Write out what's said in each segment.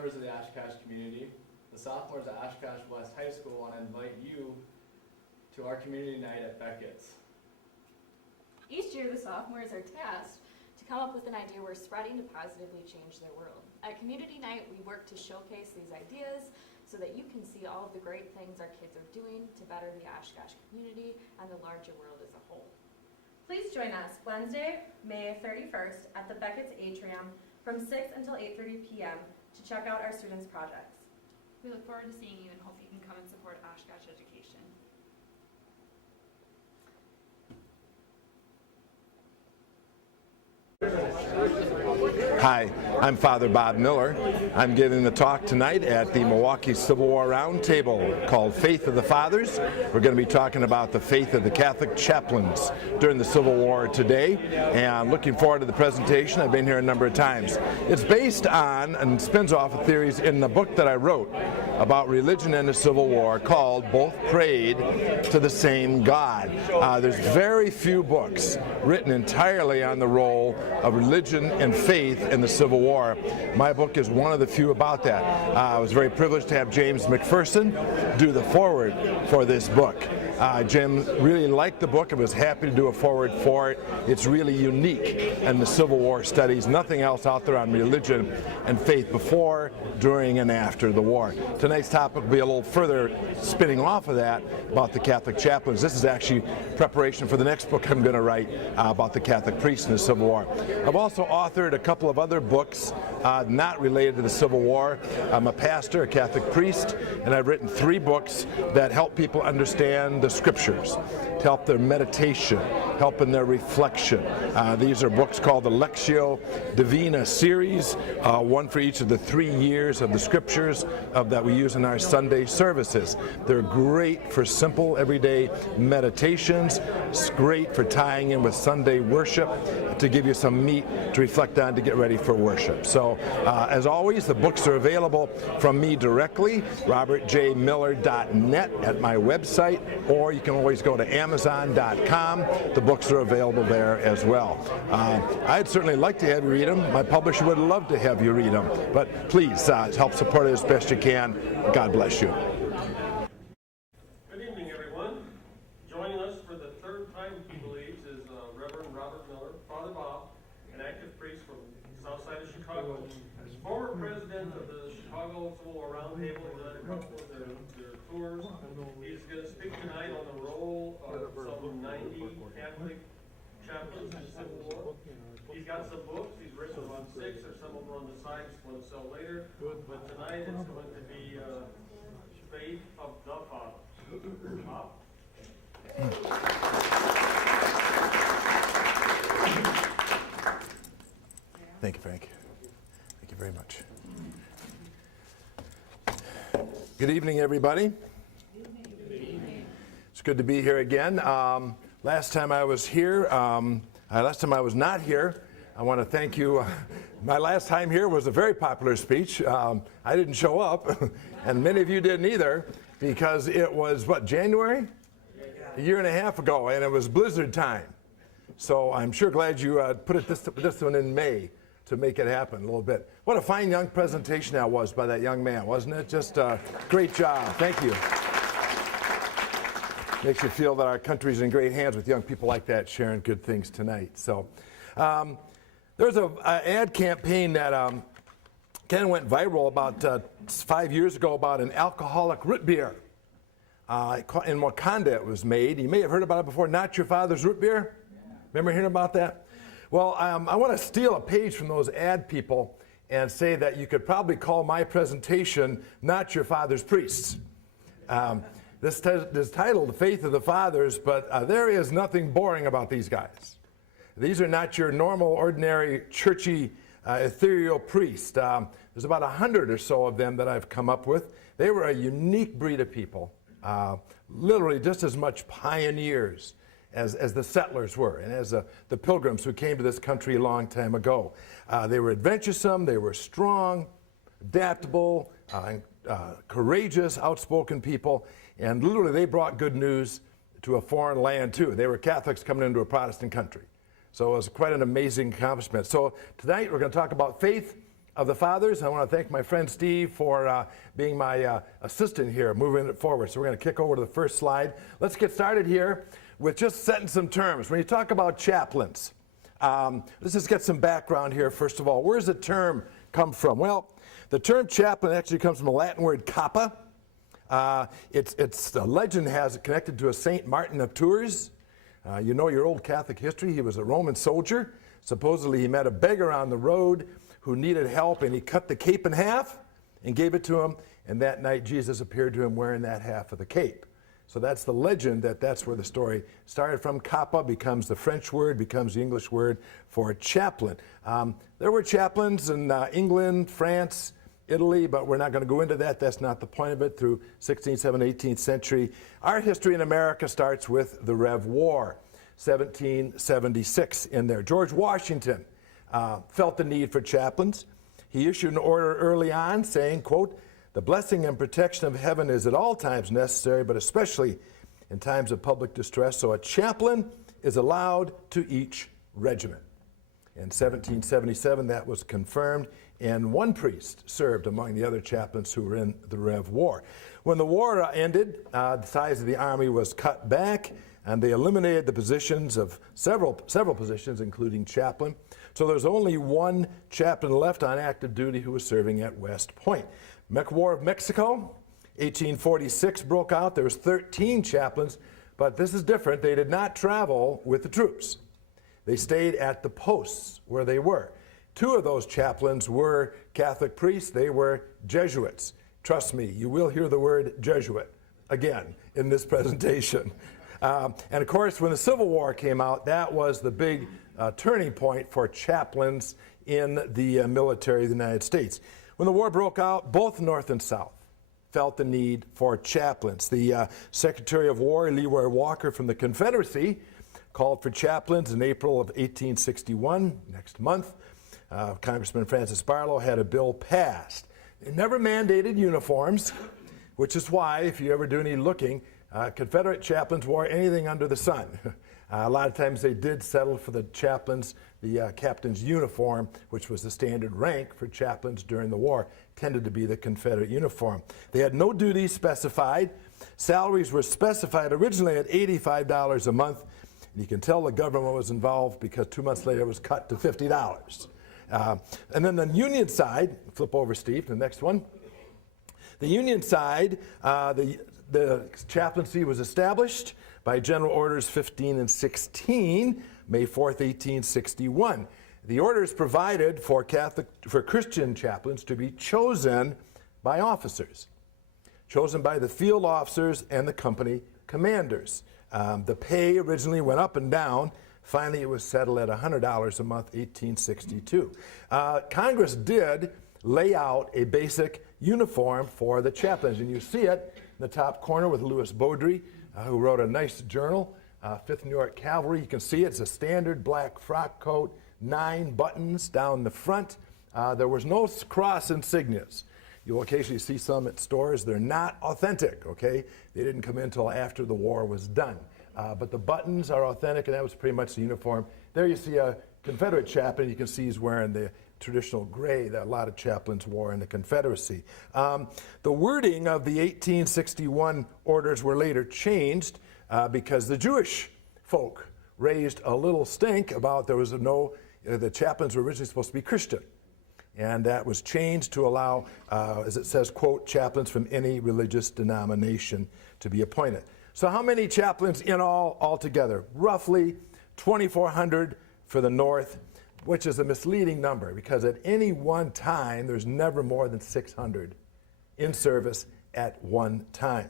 members of the Oshkosh community, the sophomores at Oshkosh West High School want to invite you to our community night at Beckett's. Each year, the sophomores are tasked to come up with an idea we're spreading to positively change their world. At community night, we work to showcase these ideas so that you can see all of the great things our kids are doing to better the Oshkosh community and the larger world as a whole. Please join us Wednesday, May 31st at the Beckett's Atrium from 6 until 8:30 p.m. to check out our students' projects. We look forward to seeing you and hope you can come and support Oshkosh education. Hi, I'm Father Bob Miller. I'm giving the talk tonight at the Milwaukee Civil War Roundtable called Faith of the Fathers. We're going to be talking about the faith of the Catholic chaplains during the Civil War today, and I'm looking forward to the presentation. I've been here a number of times. It's based on and spins off of theories in the book that I wrote about religion and the Civil War called Both Prayed to the Same God. There's very few books written entirely on the role of religion and faith in the Civil War. My book is one of the few about that. I was very privileged to have James McPherson do the foreword for this book. Jim really liked the book and was happy to do a foreword for it. It's really unique in the Civil War studies. Nothing else out there on religion and faith before, during, and after the war. Tonight's topic will be a little further spinning off of that about the Catholic chaplains. This is actually preparation for the next book I'm going to write about the Catholic priests in the Civil War. I've also authored a couple of other books not related to the Civil War. I'm a pastor, a Catholic priest, and I've written 3 books that help people understand the Scriptures, to help their meditation, help in their reflection. These are books called the Lectio Divina series, one for each of the 3 years of the Scriptures that we use in our Sunday services. They're great for simple, everyday meditations. It's great for tying in with Sunday worship to give you some meat to reflect on to get ready for worship. So, as always, the books are available from me directly, robertjmiller.net at my website, or you can always go to amazon.com. The books are available there as well. I'd certainly like to have you read them. My publisher would love to have you read them. But please help support it as best you can. God bless you. Good evening, everyone. Joining us for the 3rd time, he believes, is Reverend Robert Miller, Father Bob, an active priest from south side of Chicago. As former president of the Chicago Civil War Roundtable, he led a couple of their tours. He's going to speak tonight on the role of some 90 Catholic chaplains in the Civil War. He's got some books. He's written about 6. There's some over on the side he's going to sell later. But tonight it's going to be Faith of the Fathers. Bob? Thank you, Frank. Thank you very much. Good evening, everybody. It's good to be here again. Last time I was here, last time I was not here, I want to thank you. My last time here was a very popular speech. I didn't show up, and many of you didn't either, because it was, January? A year and a half ago, and it was blizzard time. So I'm sure glad you put this one in May to make it happen a little bit. What a fine young presentation that was by that young man, wasn't it? Just a great job. Thank you. Makes you feel that our country's in great hands with young people like that sharing good things tonight. So there's an ad campaign that kind of went viral about 5 years ago about an alcoholic root beer. In Wakanda it was made. You may have heard about it before, Not Your Father's Root Beer. Remember hearing about that? Well, I want to steal a page from those ad people and say that you could probably call my presentation Not Your Father's Priests. This is titled The Faith of the Fathers, but there is nothing boring about these guys. These are not your normal, ordinary, churchy, ethereal priests. There's about 100 or so of them that I've come up with. They were a unique breed of people, literally just as much pioneers as the settlers were and as the pilgrims who came to this country a long time ago. They were adventuresome, they were strong, adaptable, courageous, outspoken people, and literally they brought good news to a foreign land too. They were Catholics coming into a Protestant country. So it was quite an amazing accomplishment. So tonight we're going to talk about faith of the Fathers. I want to thank my friend Steve for being my assistant here, moving it forward. So we're going to kick over to the first slide. Let's get started here with just setting some terms. When you talk about chaplains, let's just get some background here first of all. Where does the term come from? Well, the term chaplain actually comes from the Latin word cappa. It's the legend has it connected to a Saint Martin of Tours. You know your old Catholic history. He was a Roman soldier. Supposedly he met a beggar on the road who needed help, and he cut the cape in half and gave it to him, and that night Jesus appeared to him wearing that half of the cape. So that's the legend, that's where the story started from. Kappa becomes the French word, becomes the English word for chaplain. There were chaplains in England, France, Italy, but we're not going to go into that. That's not the point of it. Through 16th, 17th, 18th century, our history in America starts with the Rev War, 1776 in there. George Washington felt the need for chaplains. He issued an order early on saying, quote, "The blessing and protection of heaven is at all times necessary, but especially in times of public distress. So a chaplain is allowed to each regiment." In 1777, that was confirmed, and one priest served among the other chaplains who were in the Rev War. When the war ended, the size of the army was cut back, and they eliminated the positions of several positions, including chaplain. So there's only one chaplain left on active duty who was serving at West Point. War of Mexico, 1846 broke out. There was 13 chaplains, but this is different. They did not travel with the troops. They stayed at the posts where they were. 2 of those chaplains were Catholic priests. They were Jesuits. Trust me, you will hear the word Jesuit again in this presentation. And of course, when the Civil War came out, that was the big turning point for chaplains in the military of the United States. When the war broke out, both North and South felt the need for chaplains. The Secretary of War, Leroy Walker from the Confederacy, called for chaplains in April of 1861, next month. Congressman Francis Barlow had a bill passed. It never mandated uniforms, which is why, if you ever do any looking, Confederate chaplains wore anything under the sun. A lot of times they did settle for the chaplains, the captain's uniform, which was the standard rank for chaplains during the war, tended to be the Confederate uniform. They had no duties specified. Salaries were specified originally at $85 a month. And you can tell the government was involved because 2 months later it was cut to $50. And then the Union side, flip over, Steve, to the next one. The Union side, the chaplaincy was established by General Orders 15 and 16, May 4th, 1861. The orders provided for Christian chaplains to be chosen by officers, chosen by the field officers and the company commanders. The pay originally went up and down. Finally, it was settled at $100 a month, 1862. Congress did lay out a basic uniform for the chaplains, and you see it in the top corner with Louis Baudry, who wrote a nice journal, 5th New York Cavalry. You can see it's a standard black frock coat, 9 buttons down the front. There was no cross insignias. You'll occasionally see some at stores. They're not authentic, okay? They didn't come in until after the war was done. But the buttons are authentic, and that was pretty much the uniform. There you see a Confederate chaplain. You can see he's wearing the traditional gray that a lot of chaplains wore in the Confederacy. The wording of the 1861 orders were later changed because the Jewish folk raised a little stink about the chaplains were originally supposed to be Christian. And that was changed to allow, as it says, quote, chaplains from any religious denomination to be appointed. So how many chaplains in all altogether? Roughly 2,400 for the North, which is a misleading number because at any one time, there's never more than 600 in service at one time.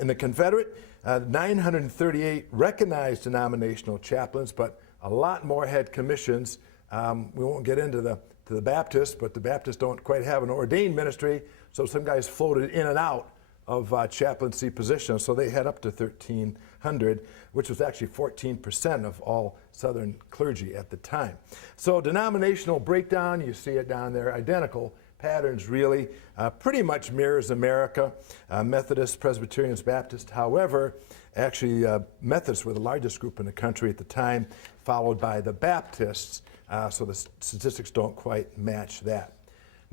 In the Confederate, 938 recognized denominational chaplains, but a lot more had commissions. We won't get into the Baptists, but the Baptists don't quite have an ordained ministry, so some guys floated in and out of chaplaincy positions, so they had up to 1,300, which was actually 14% of all Southern clergy at the time. So denominational breakdown, you see it down there, identical patterns really, pretty much mirrors America, Methodists, Presbyterians, Baptists. However, actually Methodists were the largest group in the country at the time, followed by the Baptists, so the statistics don't quite match that.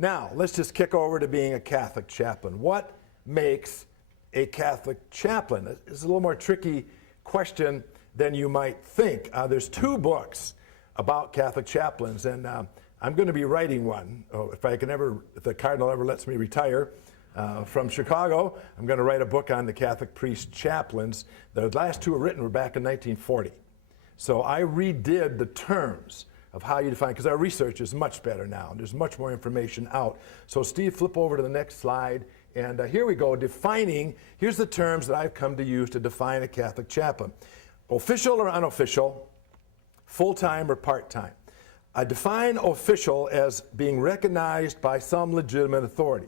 Now, let's just kick over to being a Catholic chaplain. What makes a Catholic chaplain? It's a little more tricky question than you might think. There's 2 books about Catholic chaplains, and I'm going to be writing one. If the Cardinal ever lets me retire from Chicago, I'm going to write a book on the Catholic priest chaplains. The last 2 were back in 1940. So I redid the terms of how you define, because our research is much better now. There's much more information out. So Steve, flip over to the next slide. And here we go, defining, here's the terms that I've come to use to define a Catholic chaplain. Official or unofficial, full-time or part-time. I define official as being recognized by some legitimate authority,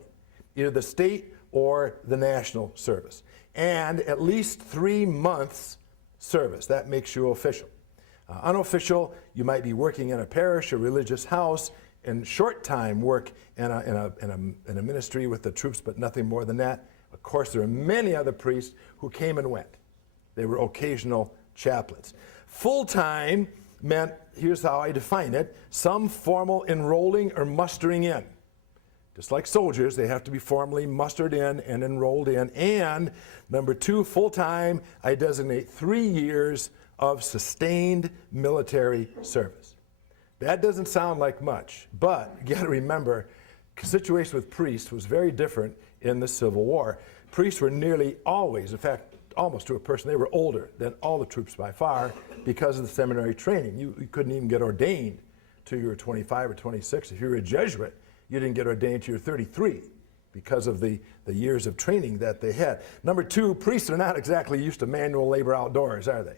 either the state or the national service, and at least 3 months service. That makes you official. Unofficial, you might be working in a parish or religious house, and short-time work in a ministry with the troops, but nothing more than that. Of course, there are many other priests who came and went. They were occasional chaplains. Full-time meant, here's how I define it, some formal enrolling or mustering in. Just like soldiers, they have to be formally mustered in and enrolled in. And number 2, full-time, I designate 3 years of sustained military service. That doesn't sound like much, but you got to remember, the situation with priests was very different in the Civil War. Priests were nearly always, in fact, almost to a person, they were older than all the troops by far because of the seminary training. You couldn't even get ordained till you were 25 or 26. If you were a Jesuit, you didn't get ordained till you were 33 because of the years of training that they had. Number 2, priests are not exactly used to manual labor outdoors, are they?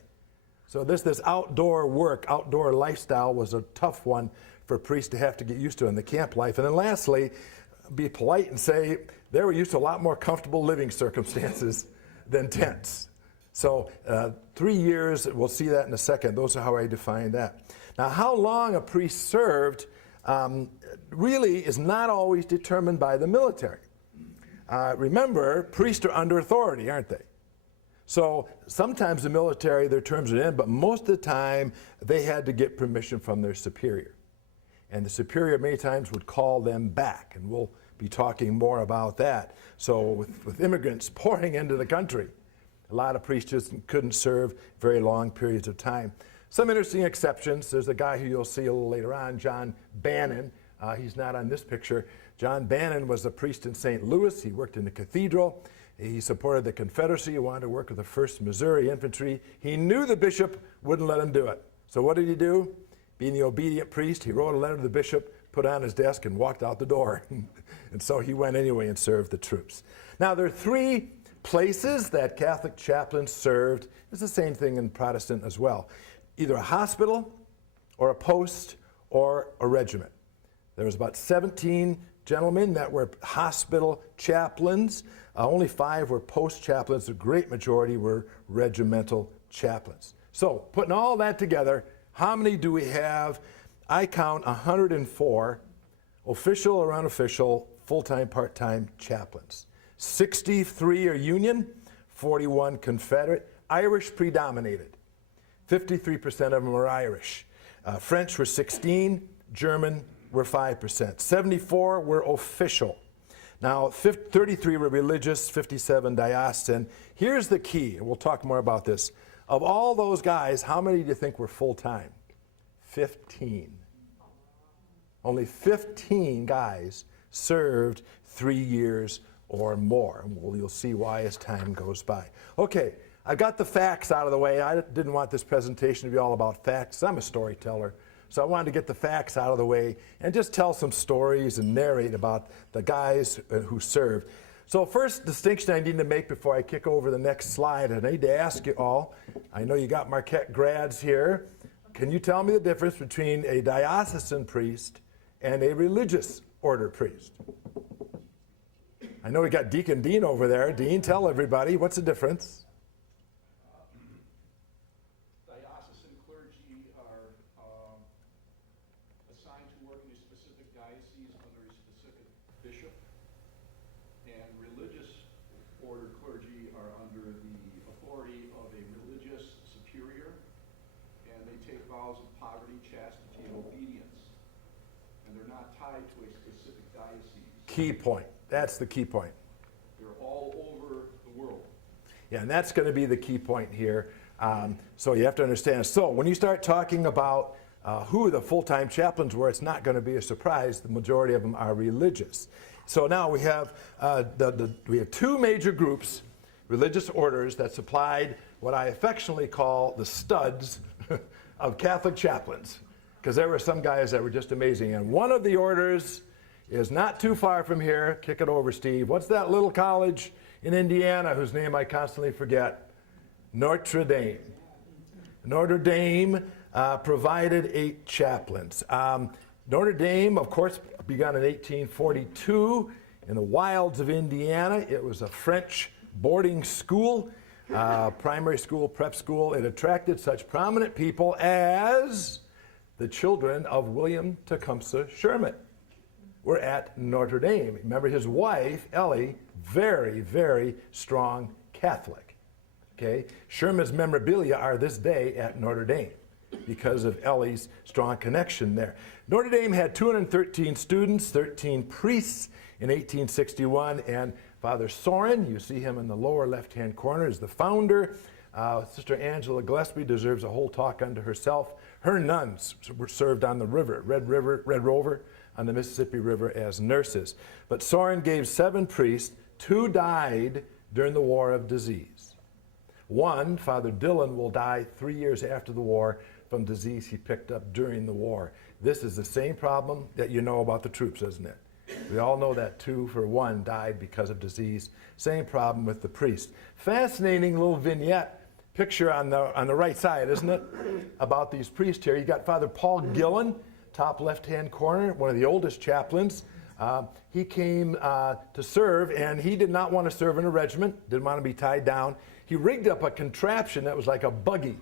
So this outdoor work, outdoor lifestyle was a tough one for priests to have to get used to in the camp life. And then lastly, be polite and say they were used to a lot more comfortable living circumstances than tents. So 3 years, we'll see that in a second. Those are how I define that. Now, how long a priest served really is not always determined by the military. Remember, priests are under authority, aren't they? So sometimes the military, their terms are in, but most of the time they had to get permission from their superior. And the superior many times would call them back, and we'll be talking more about that. So with immigrants pouring into the country, a lot of priests just couldn't serve very long periods of time. Some interesting exceptions. There's a guy who you'll see a little later on, John Bannon. He's not on this picture. John Bannon was a priest in St. Louis. He worked in the cathedral. He supported the Confederacy. He wanted to work with the 1st Missouri Infantry. He knew the bishop wouldn't let him do it. So what did he do? Being the obedient priest, he wrote a letter to the bishop, put it on his desk, and walked out the door. And so he went anyway and served the troops. Now, there are 3 places that Catholic chaplains served. It's the same thing in Protestant as well. Either a hospital, or a post, or a regiment. There was about 17 gentlemen that were hospital chaplains. Only 5 were post chaplains. The great majority were regimental chaplains. So, putting all that together, how many do we have? I count 104 official or unofficial, full-time, part-time chaplains. 63 are Union, 41 Confederate. Irish predominated. 53% of them were Irish. French were 16, German were 5%. 74 were official. Now, 33 were religious, 57 diocesan. Here's the key, and we'll talk more about this. Of all those guys, how many do you think were full-time? 15. Only 15 guys served 3 years or more. And you'll see why as time goes by. Okay, I got the facts out of the way. I didn't want this presentation to be all about facts. I'm a storyteller. So I wanted to get the facts out of the way and just tell some stories and narrate about the guys who served. So first distinction I need to make before I kick over the next slide, I need to ask you all, I know you got Marquette grads here, can you tell me the difference between a diocesan priest and a religious order priest? I know we got Deacon Dean over there. Dean, tell everybody, what's the difference? Diocesan clergy are assigned to work in a specific diocese under a specific bishop, and religious order clergy are under the authority of a religious superior, and they take vows of poverty, chastity, and obedience. And they're not tied to a specific diocese. Key point. That's the key point. They're all over the world. Yeah, and that's going to be the key point here. So you have to understand. So when you start talking about who the full-time chaplains were, it's not going to be a surprise. The majority of them are religious. So now we have we have two major groups, religious orders, that supplied what I affectionately call the studs of Catholic chaplains, because there were some guys that were just amazing. And one of the orders is not too far from here. Kick it over, Steve. What's that little college in Indiana whose name I constantly forget? Notre Dame. Notre Dame provided 8 chaplains. Notre Dame, of course, began in 1842 in the wilds of Indiana. It was a French boarding school, primary school, prep school. It attracted such prominent people as the children of William Tecumseh Sherman were at Notre Dame. Remember, his wife, Ellie, very, very strong Catholic. Okay? Sherman's memorabilia are this day at Notre Dame because of Ellie's strong connection there. Notre Dame had 213 students, 13 priests in 1861, and Father Soren, you see him in the lower left-hand corner, is the founder. Sister Angela Gillespie deserves a whole talk unto herself. Her nuns were served on the river, Red Rover, on the Mississippi River as nurses. But Soren gave 7 priests. 2 died during the War of Disease. One, Father Dillon, will die 3 years after the war from disease he picked up during the war. This is the same problem that you know about the troops, isn't it? We all know that 2 for 1 died because of disease. Same problem with the priest. Fascinating little vignette picture on the right side, isn't it? About these priests here. You got Father Paul Gillen, top left-hand corner, one of the oldest chaplains. He came to serve, and he did not want to serve in a regiment, didn't want to be tied down. He rigged up a contraption that was like a buggy.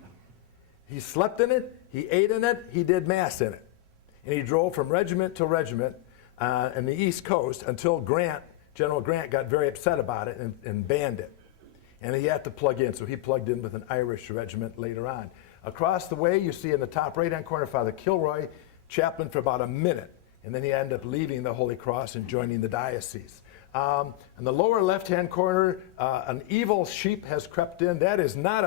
He slept in it, he ate in it, he did Mass in it. And he drove from regiment to regiment in the East Coast until General Grant got very upset about it and banned it. And he had to plug in, so he plugged in with an Irish regiment later on. Across the way, you see in the top right-hand corner, Father Kilroy, chaplain for about a minute. And then he ended up leaving the Holy Cross and joining the diocese. In the lower left-hand corner, an evil sheep has crept in. That is not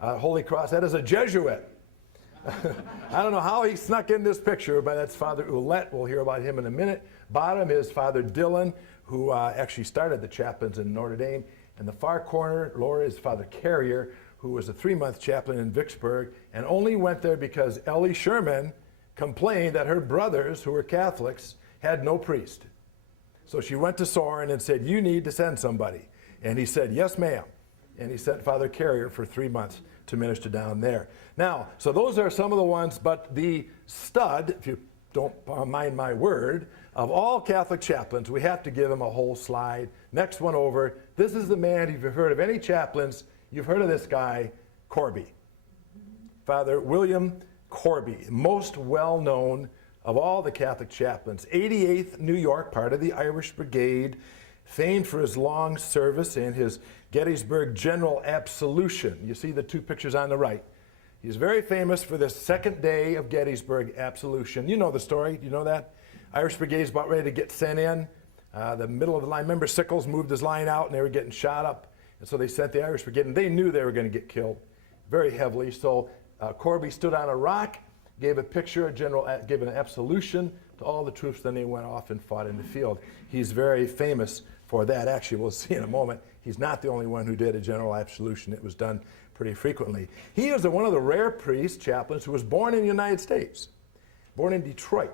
a Holy Cross, that is a Jesuit. I don't know how he snuck in this picture, but that's Father Ouellette. We'll hear about him in a minute. Bottom is Father Dillon, who actually started the chaplains in Notre Dame. In the far corner, lower, is Father Carrier, who was a 3-month chaplain in Vicksburg, and only went there because Ellie Sherman complained that her brothers, who were Catholics, had no priest. So she went to Soren and said, "You need to send somebody." And he said, "Yes, ma'am." And he sent Father Carrier for 3 months to minister down there. Now, so those are some of the ones, but the stud, if you don't mind my word, of all Catholic chaplains, we have to give him a whole slide. Next one over. This is the man, if you've heard of any chaplains, you've heard of this guy, Corby. Father William Corby, most well-known of all the Catholic chaplains. 88th New York, part of the Irish Brigade, famed for his long service and his Gettysburg General Absolution. You see the 2 pictures on the right. He's very famous for the second day of Gettysburg Absolution. You know the story, you know that? Irish Brigade's about ready to get sent in. The middle of the line, remember Sickles moved his line out and they were getting shot up. And so they sent the Irish Brigade, and they knew they were going to get killed very heavily. So Corby stood on a rock, gave a picture, gave an absolution to all the troops, then they went off and fought in the field. He's very famous for that. Actually, we'll see in a moment, he's not the only one who did a general absolution. It was done pretty frequently. He is one of the rare priests, chaplains, who was born in the United States, born in Detroit.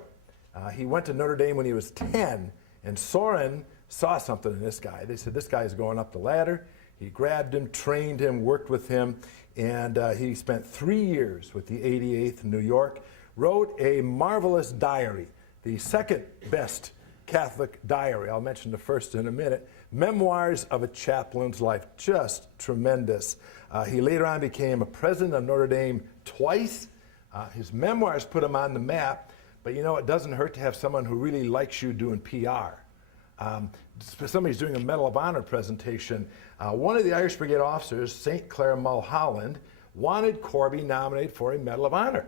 He went to Notre Dame when he was 10, and Soren saw something in this guy. They said, "This guy is going up the ladder." He grabbed him, trained him, worked with him, and he spent 3 years with the 88th New York, wrote a marvelous diary, the second best Catholic diary. I'll mention the first in a minute. Memoirs of a Chaplain's Life, just tremendous. He later on became a president of Notre Dame twice. His memoirs put him on the map, but you know, it doesn't hurt to have someone who really likes you doing PR. Somebody's doing a Medal of Honor presentation. One of the Irish Brigade officers, St. Clair Mulholland, wanted Corby nominated for a Medal of Honor.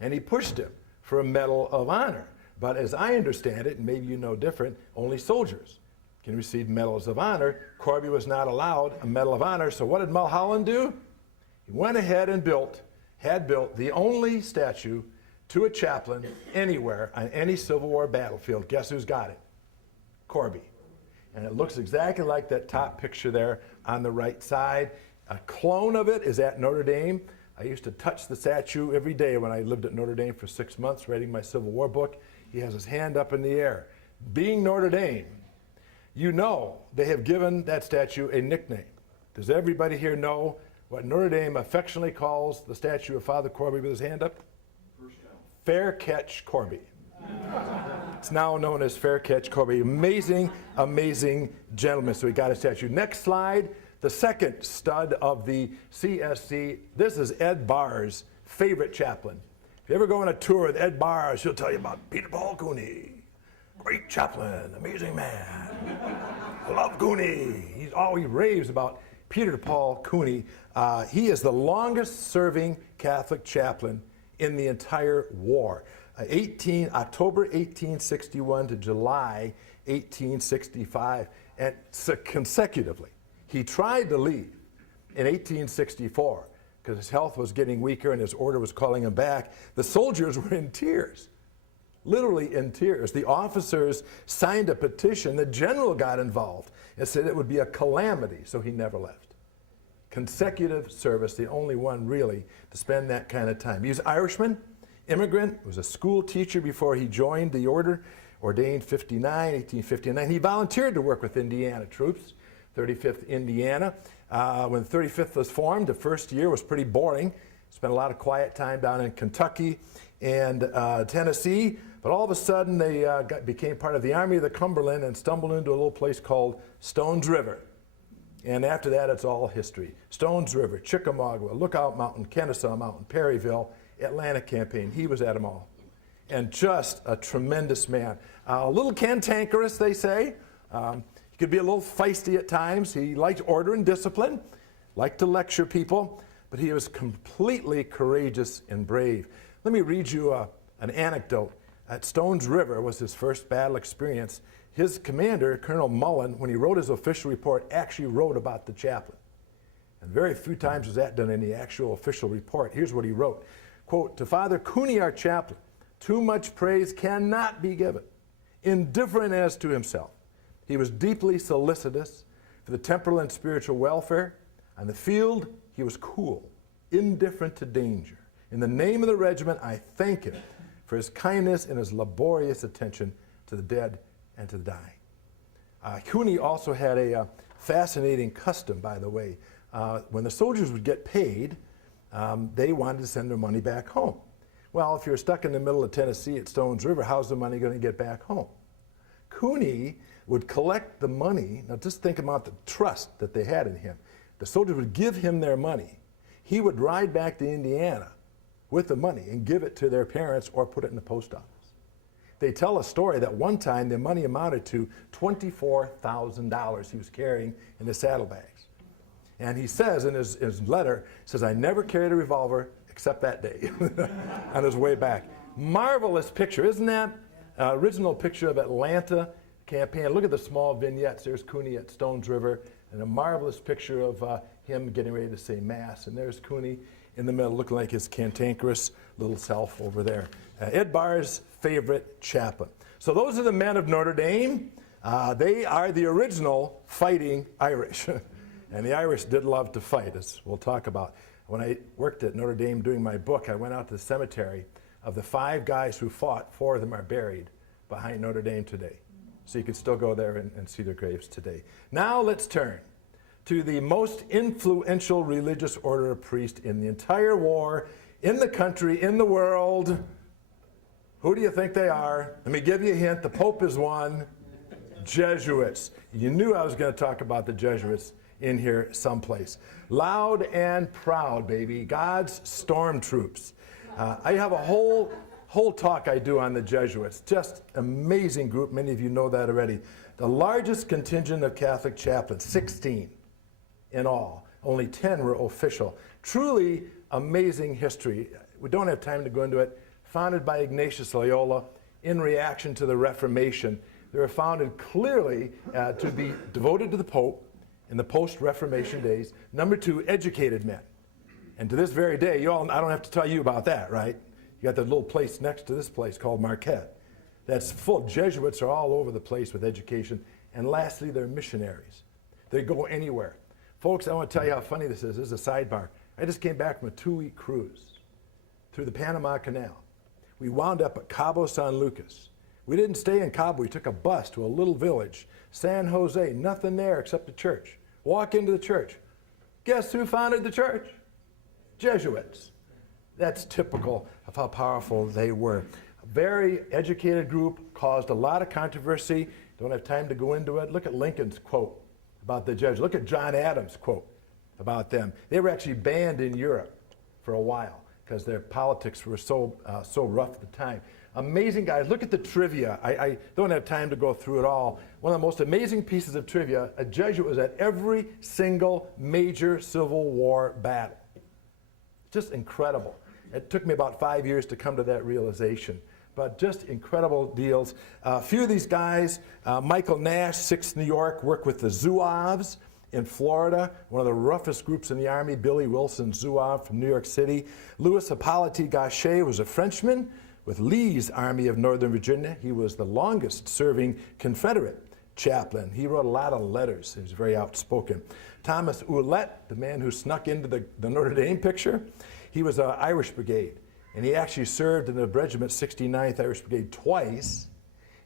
And he pushed him for a Medal of Honor. But as I understand it, and maybe you know different, only soldiers can receive medals of honor. Corby was not allowed a Medal of Honor, so what did Mulholland do? He went ahead and had built the only statue to a chaplain anywhere on any Civil War battlefield. Guess who's got it? Corby. And it looks exactly like that top picture there on the right side. A clone of it is at Notre Dame. I used to touch the statue every day when I lived at Notre Dame for 6 months writing my Civil War book. He has his hand up in the air. Being Notre Dame, you know they have given that statue a nickname. Does everybody here know what Notre Dame affectionately calls the statue of Father Corby with his hand up? Fair Catch Corby. It's now known as Fair Catch Corby. Amazing, amazing gentleman. So he got a statue. Next slide, the second stud of the CSC. This is Ed Barr's favorite chaplain. If you ever go on a tour with Ed Barr, he'll tell you about Peter Paul Cooney. Great chaplain, amazing man. I love Cooney. He raves about Peter Paul Cooney. He is the longest serving Catholic chaplain in the entire war. October 1861 to July 1865, and consecutively. He tried to leave in 1864 because his health was getting weaker and his order was calling him back. The soldiers were in tears, literally in tears. The officers signed a petition. The general got involved and said it would be a calamity, so he never left. Consecutive service, the only one really to spend that kind of time. He was Irishman, immigrant, was a school teacher before he joined the order, ordained 1859. He volunteered to work with Indiana troops, 35th Indiana. When 35th was formed, the first year was pretty boring. Spent a lot of quiet time down in Kentucky and Tennessee, but all of a sudden they became part of the Army of the Cumberland and stumbled into a little place called Stones River. And after that, it's all history. Stones River, Chickamauga, Lookout Mountain, Kennesaw Mountain, Perryville, Atlantic Campaign. He was at them all. And just a tremendous man. A little cantankerous, they say. He could be a little feisty at times. He liked order and discipline, liked to lecture people, but he was completely courageous and brave. Let me read you an anecdote. At Stones River was his first battle experience. His commander, Colonel Mullen, when he wrote his official report, actually wrote about the chaplain. And very few times was that done in the actual official report. Here's what he wrote. Quote, "To Father Cooney, our chaplain, too much praise cannot be given. Indifferent as to himself, he was deeply solicitous for the temporal and spiritual welfare. On the field, he was cool, indifferent to danger. In the name of the regiment, I thank him for his kindness and his laborious attention to the dead and to the dying." Cooney also had a fascinating custom, by the way. When the soldiers would get paid, they wanted to send their money back home. Well, if you're stuck in the middle of Tennessee at Stones River, how's the money going to get back home? Cooney would collect the money. Now just think about the trust that they had in him. The soldiers would give him their money. He would ride back to Indiana with the money and give it to their parents or put it in the post office. They tell a story that one time the money amounted to $24,000 he was carrying in his saddlebags. And he says in his letter, says, "I never carried a revolver except that day," on his way back. Marvelous picture, isn't that? Original picture of Atlanta campaign. Look at the small vignettes. There's Cooney at Stones River, and a marvelous picture of him getting ready to say Mass. And there's Cooney in the middle, looking like his cantankerous little self over there. Ed Barr's favorite chaplain. So those are the men of Notre Dame. They are the original fighting Irish. And the Irish did love to fight, as we'll talk about. When I worked at Notre Dame doing my book, I went out to the cemetery. Of the 5 guys who fought, 4 of them are buried behind Notre Dame today. So you can still go there and see their graves today. Now let's turn to the most influential religious order of priest in the entire war, in the country, in the world. Who do you think they are? Let me give you a hint. The Pope is one. Jesuits. You knew I was going to talk about the Jesuits in here someplace. Loud and proud, baby. God's stormtroops. I have a whole talk I do on the Jesuits. Just amazing group. Many of you know that already. The largest contingent of Catholic chaplains, 16 in all. Only 10 were official. Truly amazing history. We don't have time to go into it. Founded by Ignatius Loyola in reaction to the Reformation. They were founded clearly to be devoted to the Pope in the post-Reformation days. Number 2, educated men. And to this very day, I don't have to tell you about that, right? You got that little place next to this place called Marquette. That's full. Jesuits are all over the place with education. And lastly, they're missionaries. They go anywhere. Folks, I want to tell you how funny this is. This is a sidebar. I just came back from a 2-week cruise through the Panama Canal. We wound up at Cabo San Lucas. We didn't stay in Cabo. We took a bus to a little village, San Jose. Nothing there except a church. Walk into the church. Guess who founded the church? Jesuits. That's typical of how powerful they were. A very educated group, caused a lot of controversy. Don't have time to go into it. Look at Lincoln's quote about the Jesuits. Look at John Adams' quote about them. They were actually banned in Europe for a while because their politics were so rough at the time. Amazing guys. Look at the trivia. I don't have time to go through it all. One of the most amazing pieces of trivia, a Jesuit was at every single major Civil War battle. Just incredible. It took me about 5 years to come to that realization, but just incredible deals. A few of these guys, Michael Nash, 6th New York, worked with the Zouaves in Florida, one of the roughest groups in the Army. Billy Wilson, Zouave from New York City. Louis Hippolyte Gachet was a Frenchman with Lee's Army of Northern Virginia. He was the longest serving Confederate chaplain. He wrote a lot of letters. He was very outspoken. Thomas Ouellette, the man who snuck into the Notre Dame picture, he was an Irish Brigade. And he actually served in the regiment 69th Irish Brigade twice.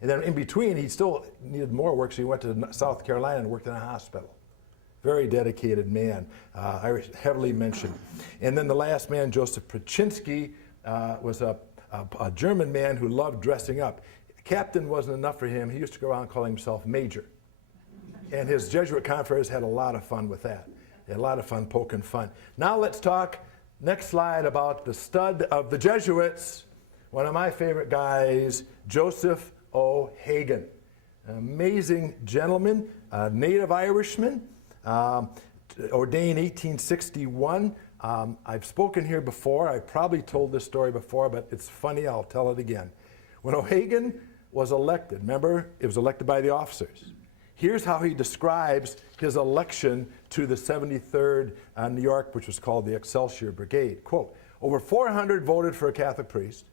And then in between, he still needed more work, so he went to South Carolina and worked in a hospital. Very dedicated man, Irish, heavily mentioned. And then the last man, Joseph Paczynski, was a German man who loved dressing up. Captain wasn't enough for him. He used to go around calling himself Major. And his Jesuit confreres had a lot of fun with that. They had a lot of fun poking fun. Now let's talk, next slide, about the stud of the Jesuits, one of my favorite guys, Joseph O. Hagan. An amazing gentleman, a native Irishman, ordained 1861. I've spoken here before. I probably told this story before, but it's funny. I'll tell it again. When O'Hagan was elected, remember, it was elected by the officers. Here's how he describes his election to the 73rd New York, which was called the Excelsior Brigade. Quote, over 400 voted for a Catholic priest,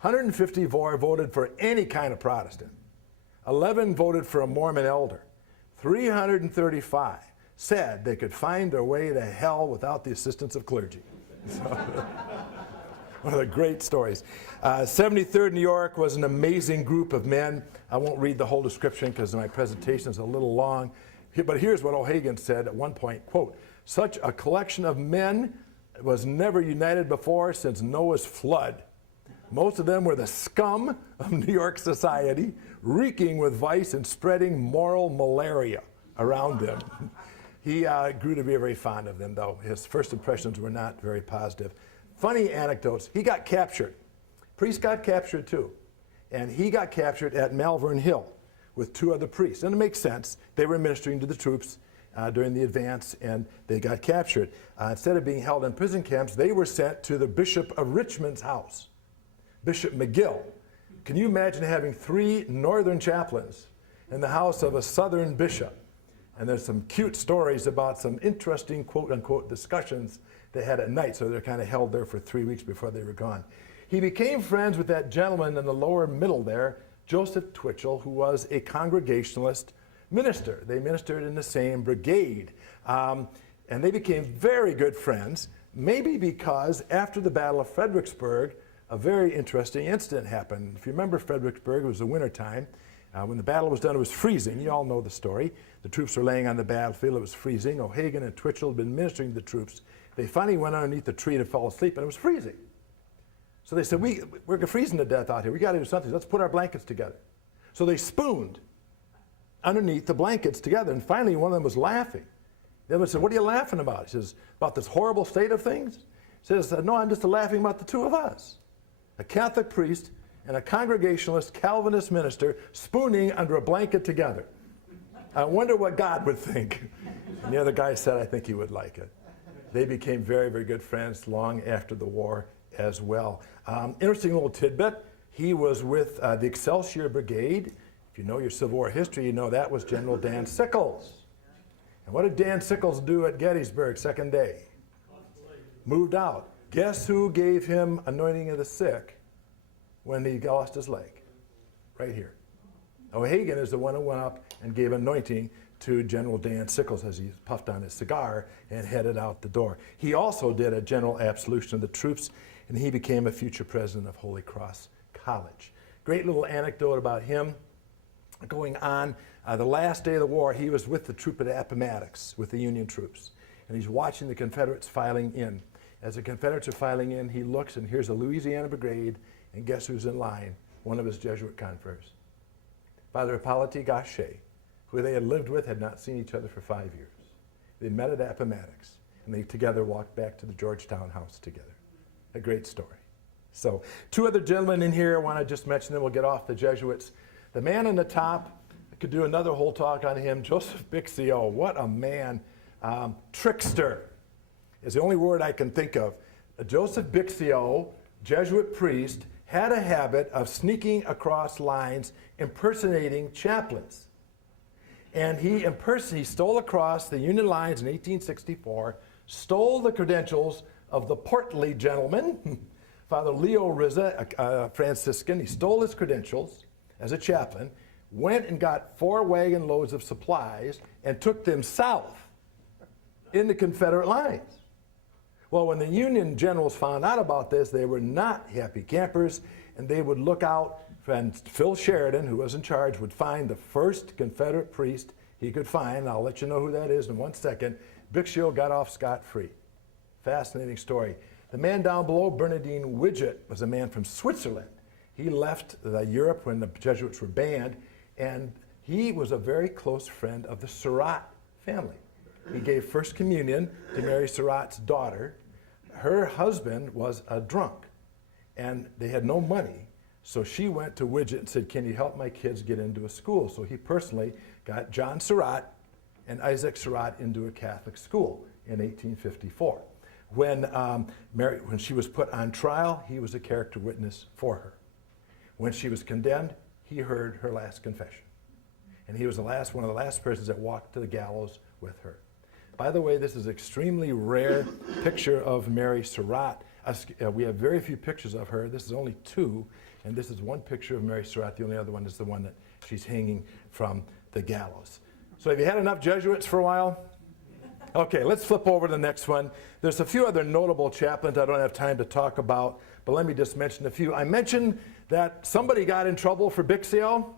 150 voted for any kind of Protestant, 11 voted for a Mormon elder, 335 said they could find their way to hell without the assistance of clergy. So, one of the great stories. 73rd New York was an amazing group of men. I won't read the whole description because my presentation is a little long. But here's what O'Hagan said at one point, quote, such a collection of men was never united before since Noah's flood. Most of them were the scum of New York society, reeking with vice and spreading moral malaria around them. He grew to be very fond of them, though. His first impressions were not very positive. Funny anecdotes. He got captured. Priests got captured, too. And he got captured at Malvern Hill with 2 other priests. And it makes sense. They were ministering to the troops during the advance, and they got captured. Instead of being held in prison camps, they were sent to the Bishop of Richmond's house, Bishop McGill. Can you imagine having 3 northern chaplains in the house of a southern bishop? And there's some cute stories about some interesting quote-unquote discussions they had at night, so they're kind of held there for 3 weeks before they were gone. He became friends with that gentleman in the lower middle there, Joseph Twitchell, who was a Congregationalist minister. They ministered in the same brigade. And they became very good friends, maybe because after the Battle of Fredericksburg, a very interesting incident happened. If you remember Fredericksburg, it was the wintertime. When the battle was done, it was freezing. You all know the story. The troops were laying on the battlefield. It was freezing. O'Hagan and Twitchell had been ministering to the troops. They finally went underneath the tree to fall asleep, and it was freezing. So they said, we're freezing to death out here. We got to do something. Let's put our blankets together. So they spooned underneath the blankets together, and finally one of them was laughing. The other one said, what are you laughing about? He says, about this horrible state of things? He says, no, I'm just laughing about the 2 of us. A Catholic priest and a Congregationalist Calvinist minister spooning under a blanket together. I wonder what God would think. And the other guy said, I think he would like it. They became very, very good friends long after the war as well. Interesting little tidbit. He was with the Excelsior Brigade. If you know your Civil War history, you know that was General Dan Sickles. And what did Dan Sickles do at Gettysburg second day? Moved out. Guess who gave him anointing of the sick when he lost his leg? Right here. O'Hagan is the one who went up and gave anointing to General Dan Sickles as he puffed on his cigar and headed out the door. He also did a general absolution of the troops, and he became a future president of Holy Cross College. Great little anecdote about him. Going on, the last day of the war, he was with the troop at Appomattox, with the Union troops, and he's watching the Confederates filing in. As the Confederates are filing in, he looks, and here's a Louisiana brigade, and guess who's in line? One of his Jesuit converts. Father Hippolyte Gachet, who they had lived with, had not seen each other for 5 years. They met at Appomattox, and they together walked back to the Georgetown house together. A great story. So, two other gentlemen in here, I want to just mention them, we'll get off the Jesuits. The man on the top, I could do another whole talk on him, Joseph Bixio. What a man. Trickster is the only word I can think of. Joseph Bixio, Jesuit priest, had a habit of sneaking across lines, impersonating chaplains. And he stole across the Union lines in 1864, stole the credentials of the portly gentleman, Father Leo Rizza, a Franciscan. He stole his credentials as a chaplain, went and got 4 wagon loads of supplies, and took them south in the Confederate lines. Well, when the Union generals found out about this, they were not happy campers, and they would look out, and Phil Sheridan, who was in charge, would find the first Confederate priest he could find, and I'll let you know who that is in 1 second. Bixio got off scot-free. Fascinating story. The man down below, Bernardine Widget, was a man from Switzerland. He left Europe when the Jesuits were banned, and he was a very close friend of the Surratt family. He gave First Communion to Mary Surratt's daughter. Her husband was a drunk, and they had no money. So she went to Widget and said, "Can you help my kids get into a school?" So he personally got John Surratt and Isaac Surratt into a Catholic school in 1854. When she was put on trial, he was a character witness for her. When she was condemned, he heard her last confession. And he was one of the last persons that walked to the gallows with her. By the way, this is an extremely rare picture of Mary Surratt. We have very few pictures of her. This is only 2, and this is one picture of Mary Surratt. The only other one is the one that she's hanging from the gallows. So have you had enough Jesuits for a while? Okay, let's flip over to the next one. There's a few other notable chaplains I don't have time to talk about, but let me just mention a few. I mentioned that somebody got in trouble for Bixio.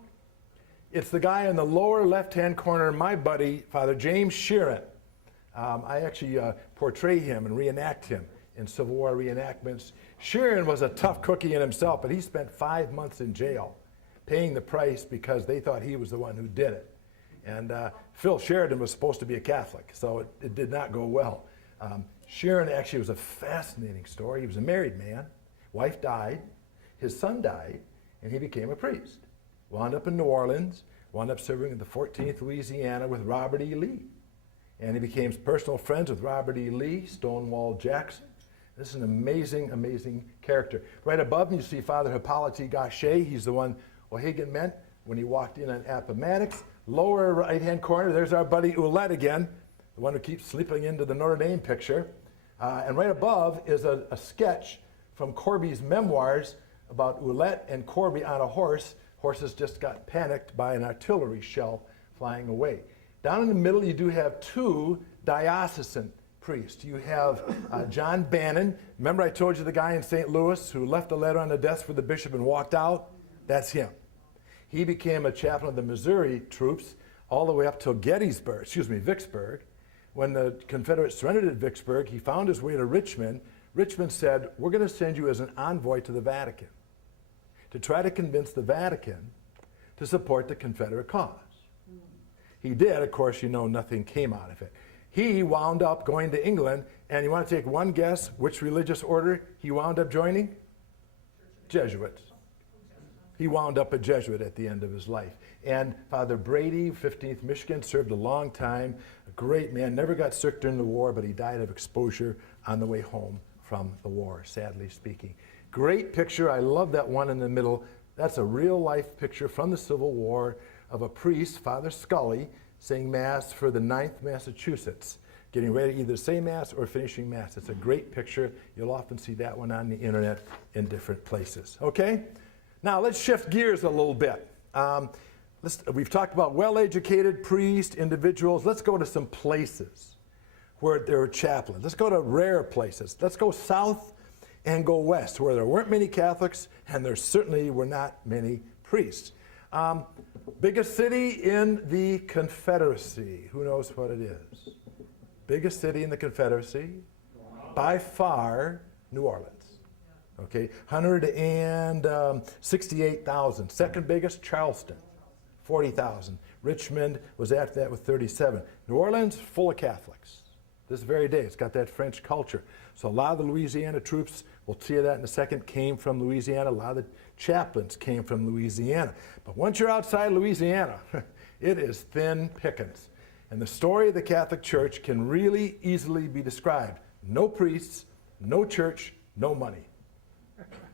It's the guy in the lower left-hand corner, my buddy, Father James Sheeran. I actually portray him and reenact him in Civil War reenactments. Sheeran was a tough cookie in himself, but he spent 5 months in jail paying the price because they thought he was the one who did it. And Phil Sheridan was supposed to be a Catholic, so it did not go well. Sheeran actually was a fascinating story. He was a married man. Wife died. His son died, and he became a priest. Wound up in New Orleans, wound up serving in the 14th Louisiana with Robert E. Lee. And he became personal friends with Robert E. Lee, Stonewall Jackson. This is an amazing, amazing character. Right above him, you see Father Hippolyte Gachet. He's the one O'Hagan met when he walked in on Appomattox. Lower right-hand corner, there's our buddy Ouellette again, the one who keeps slipping into the Notre Dame picture. And right above is a sketch from Corby's memoirs about Ouellette and Corby on a horse. Horses just got panicked by an artillery shell flying away. Down in the middle, you do have 2 diocesan priests. You have John Bannon. Remember I told you the guy in St. Louis who left a letter on the desk for the bishop and walked out? That's him. He became a chaplain of the Missouri troops all the way up till Vicksburg. When the Confederates surrendered at Vicksburg, he found his way to Richmond. Richmond said, "We're going to send you as an envoy to the Vatican to try to convince the Vatican to support the Confederate cause." He did. Of course, you know nothing came out of it. He wound up going to England, and you want to take one guess which religious order he wound up joining? Jesuits. He wound up a Jesuit at the end of his life. And Father Brady, 15th Michigan, served a long time, a great man, never got sick during the war, but he died of exposure on the way home from the war, sadly speaking. Great picture. I love that one in the middle. That's a real-life picture from the Civil War of a priest, Father Scully, saying Mass for the 9th Massachusetts, getting ready to either say Mass or finishing Mass. It's a great picture. You'll often see that one on the internet in different places. Okay? Now let's shift gears a little bit. We've talked about well-educated priests, individuals. Let's go to some places where there are chaplains. Let's go to rare places. Let's go south and go west, where there weren't many Catholics and there certainly were not many priests. Biggest city in the Confederacy. Who knows what it is? Biggest city in the Confederacy? By far, New Orleans. Okay, 168,000. Second biggest, Charleston, 40,000. Richmond was after that with 37. New Orleans, full of Catholics. This very day, it's got that French culture. So a lot of the Louisiana troops, we'll see that in a second, came from Louisiana. A lot of the chaplains came from Louisiana. But once you're outside Louisiana, it is thin pickings. And the story of the Catholic Church can really easily be described. No priests, no church, no money.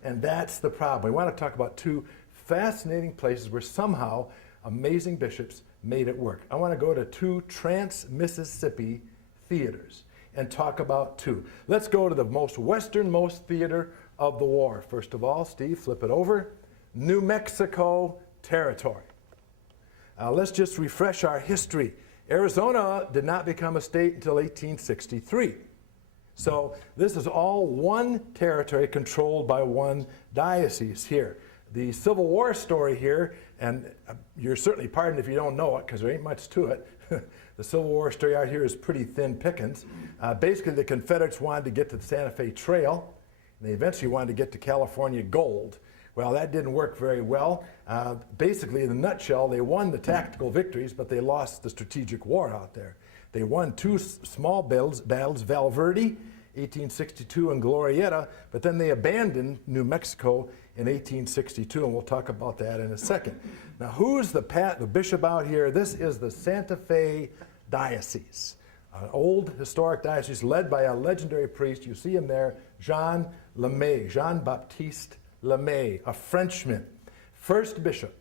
And that's the problem. We want to talk about two fascinating places where somehow amazing bishops made it work. I want to go to two trans-Mississippi theaters and talk about two. Let's go to the most westernmost theater of the war. First of all, Steve, flip it over. New Mexico Territory. Let's just refresh our history. Arizona did not become a state until 1863. So this is all one territory controlled by one diocese here. The Civil War story here, and you're certainly pardoned if you don't know it because there ain't much to it. The Civil War story out here is pretty thin pickings. Basically, the Confederates wanted to get to the Santa Fe Trail, and they eventually wanted to get to California gold. Well, that didn't work very well. Basically, in a nutshell, they won the tactical victories, but they lost the strategic war out there. They won two small battles, Val Verde, 1862, and Glorieta, but then they abandoned New Mexico in 1862, and we'll talk about that in a second. Now, who's the bishop out here? This is the Santa Fe Diocese, an old historic diocese led by a legendary priest. You see him there, Jean Lemay, Jean-Baptiste Lemay, a Frenchman, first bishop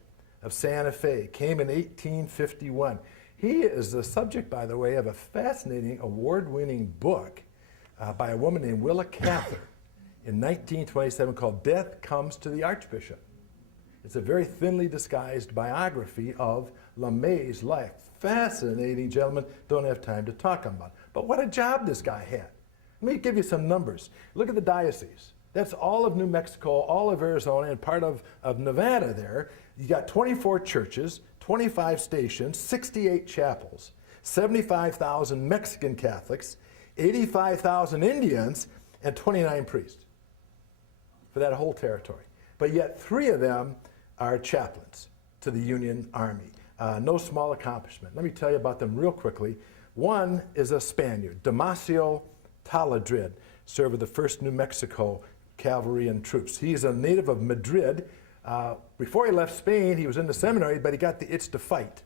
of Santa Fe, came in 1851. He is the subject, by the way, of a fascinating award-winning book by a woman named Willa Cather in 1927 called Death Comes to the Archbishop. It's a very thinly disguised biography of LeMay's life. Fascinating gentleman, don't have time to talk about it. But what a job this guy had. Let me give you some numbers. Look at the diocese. That's all of New Mexico, all of Arizona, and part of Nevada there. You got 24 churches, 25 stations, 68 chapels, 75,000 Mexican Catholics, 85,000 Indians, and 29 priests for that whole territory. But yet 3 of them are chaplains to the Union Army. No small accomplishment. Let me tell you about them real quickly. One is a Spaniard, Damasio Taladrid, served with the 1st New Mexico Cavalry and Troops. He's a native of Madrid. Before he left Spain, he was in the seminary, but he got the itch to fight.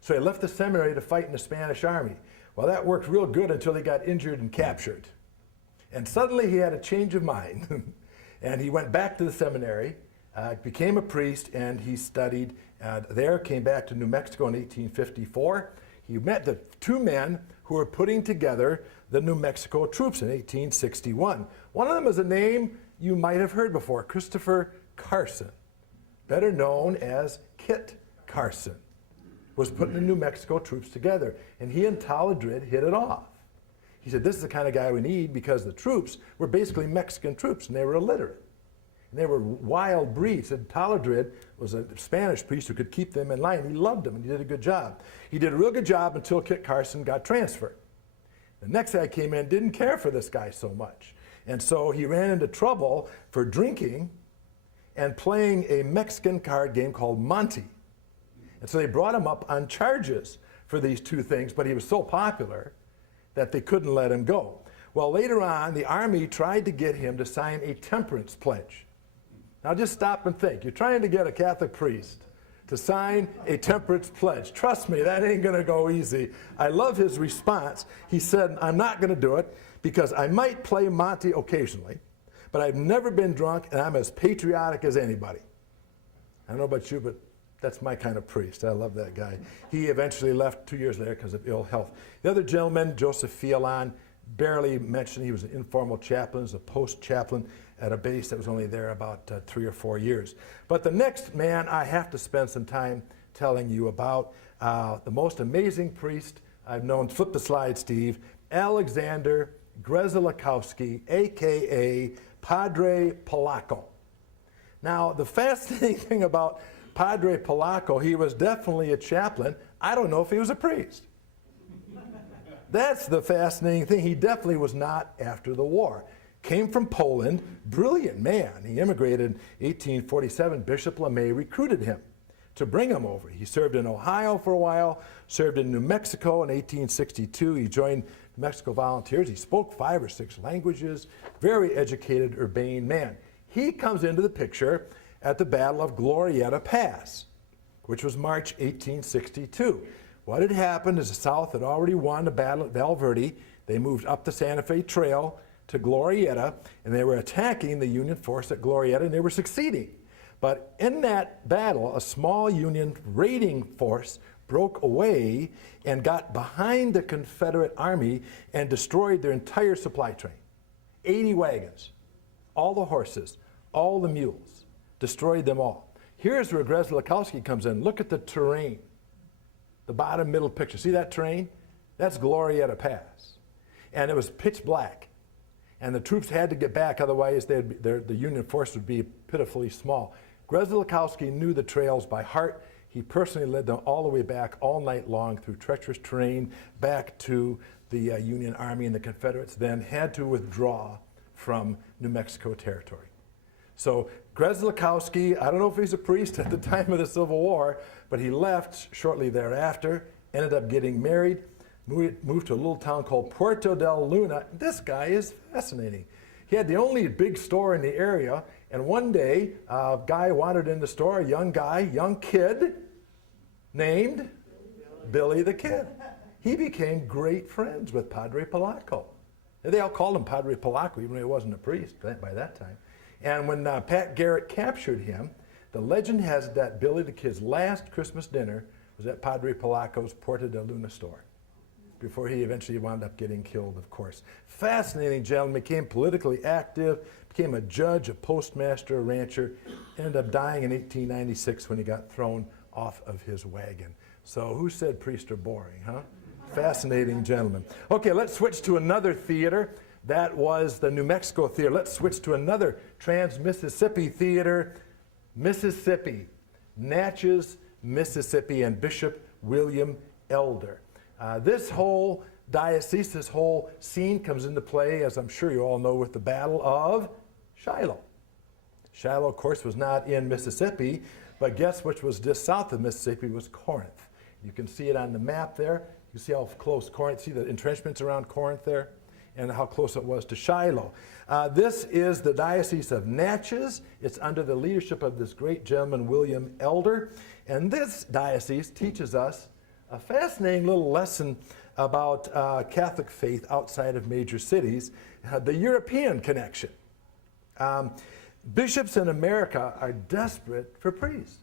So he left the seminary to fight in the Spanish army. Well, that worked real good until he got injured and captured. And suddenly he had a change of mind. And he went back to the seminary, became a priest, and he studied there, came back to New Mexico in 1854. He met the 2 men who were putting together the New Mexico troops in 1861. One of them is a name you might have heard before, Christopher Carson, better known as Kit Carson, was putting the New Mexico troops together. And he and Taladrid hit it off. He said, this is the kind of guy we need because the troops were basically Mexican troops and they were illiterate. And they were wild breeds. And Taladrid was a Spanish priest who could keep them in line. He loved them and he did a good job. He did a real good job until Kit Carson got transferred. The next guy came in, didn't care for this guy so much. And so he ran into trouble for drinking and playing a Mexican card game called Monte. And so they brought him up on charges for these 2 things, but he was so popular that they couldn't let him go. Well, later on, the Army tried to get him to sign a temperance pledge. Now just stop and think. You're trying to get a Catholic priest to sign a temperance pledge. Trust me, that ain't gonna go easy. I love his response. He said, I'm not gonna do it because I might play Monty occasionally, but I've never been drunk, and I'm as patriotic as anybody. I don't know about you, but that's my kind of priest. I love that guy. He eventually left 2 years later because of ill health. The other gentleman, Joseph Fialon, barely mentioned. He was an informal chaplain, a post chaplain at a base that was only there about 3 or 4 years. But the next man I have to spend some time telling you about, the most amazing priest I've known. Flip the slide, Steve. Alexander Grezlakowski, a.k.a. Padre Polacco. Now, the fascinating thing about Padre Polacco, he was definitely a chaplain. I don't know if he was a priest. That's the fascinating thing. He definitely was not after the war. Came from Poland, brilliant man. He immigrated in 1847. Bishop LeMay recruited him to bring him over. He served in Ohio for a while, served in New Mexico in 1862. He joined New Mexico Volunteers. He spoke 5 or 6 languages, very educated, urbane man. He comes into the picture at the Battle of Glorieta Pass, which was March 1862. What had happened is the South had already won the battle at Val Verde. They moved up the Santa Fe Trail to Glorieta, and they were attacking the Union force at Glorieta, and they were succeeding. But in that battle, a small Union raiding force broke away and got behind the Confederate Army and destroyed their entire supply train. 80 wagons, all the horses, all the mules, destroyed them all. Here's where Grezlakowski comes in. Look at the terrain. The bottom middle picture. See that terrain? That's Glorieta Pass. And it was pitch black. And the troops had to get back, otherwise the Union force would be pitifully small. Grezlakowski knew the trails by heart. He personally led them all the way back all night long through treacherous terrain back to the Union Army, and the Confederates then had to withdraw from New Mexico territory. So Grezlakowski, I don't know if he's a priest at the time of the Civil War, but he left shortly thereafter, ended up getting married, moved to a little town called Puerto del Luna. This guy is fascinating. He had the only big store in the area, and one day a guy wandered in the store, a young guy, young kid, named Billy the Kid. He became great friends with Padre Polacco. They all called him Padre Polacco, even though he wasn't a priest by that time. And when Pat Garrett captured him, the legend has it that Billy the Kid's last Christmas dinner was at Padre Polacco's Puerto de Luna store, before he eventually wound up getting killed, of course. Fascinating gentleman, became politically active, became a judge, a postmaster, a rancher, ended up dying in 1896 when he got thrown off of his wagon. So who said priests are boring, huh? Fascinating gentleman. Okay, let's switch to another theater. That was the New Mexico Theater. Let's switch to another Trans-Mississippi Theater, Mississippi, Natchez, Mississippi, and Bishop William Elder. This whole diocese, this whole scene comes into play, as I'm sure you all know, with the Battle of Shiloh. Shiloh, of course, was not in Mississippi, but guess which was just south of Mississippi was Corinth. You can see it on the map there. You see how close Corinth, see the entrenchments around Corinth there, and how close it was to Shiloh. This is the Diocese of Natchez. It's under the leadership of this great gentleman, William Elder. And this diocese teaches us a fascinating little lesson about Catholic faith outside of major cities, the European connection. Bishops in America are desperate for priests.